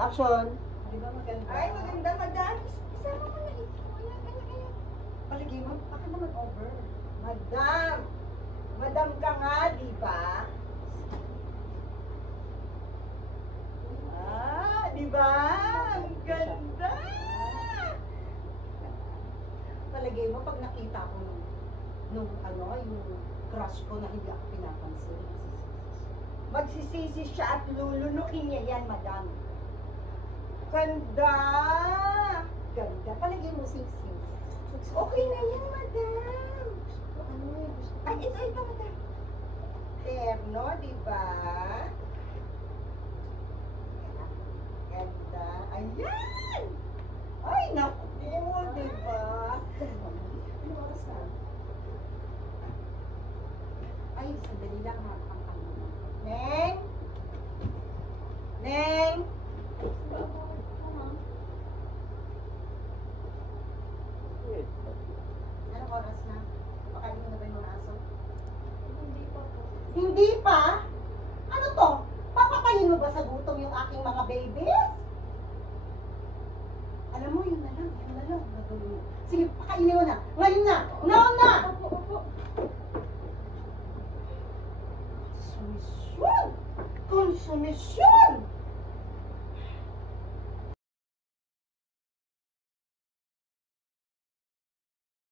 Action! Di ba maganda? Ay, maganda, madam. Isama mo na ito. Kaya. Paligay mo, baka naman over. Madam. Madam ka nga, di ba? Di ba? Ang ganda. Palagay mo, pag nakita ko yung crush ko na hindi ako pinapansin. Magsisisi siya at lulunukin niya yan, madam. Ganda. Ganda. Palagay mo, sexy. Okay na yan, madam. Ano yung gusto ko? Ay, ito, madam. Terno, di ba? Ganda. Ayan! Ay, naku, di ba? Ano oras na? Ay, sandali lang ha. Neng? Neng? Anong oras na? Pakain mo na ba yung mga aso? Hindi pa po. Hindi pa? Ano to? Papakain mo ba sa gutom yung aking mga babies? Alam mo, yun na lang. Gagawin mo. Sige, pakainin mo na. Ngayon na! Now na! Opo. Konsumisyon! Konsumisyon!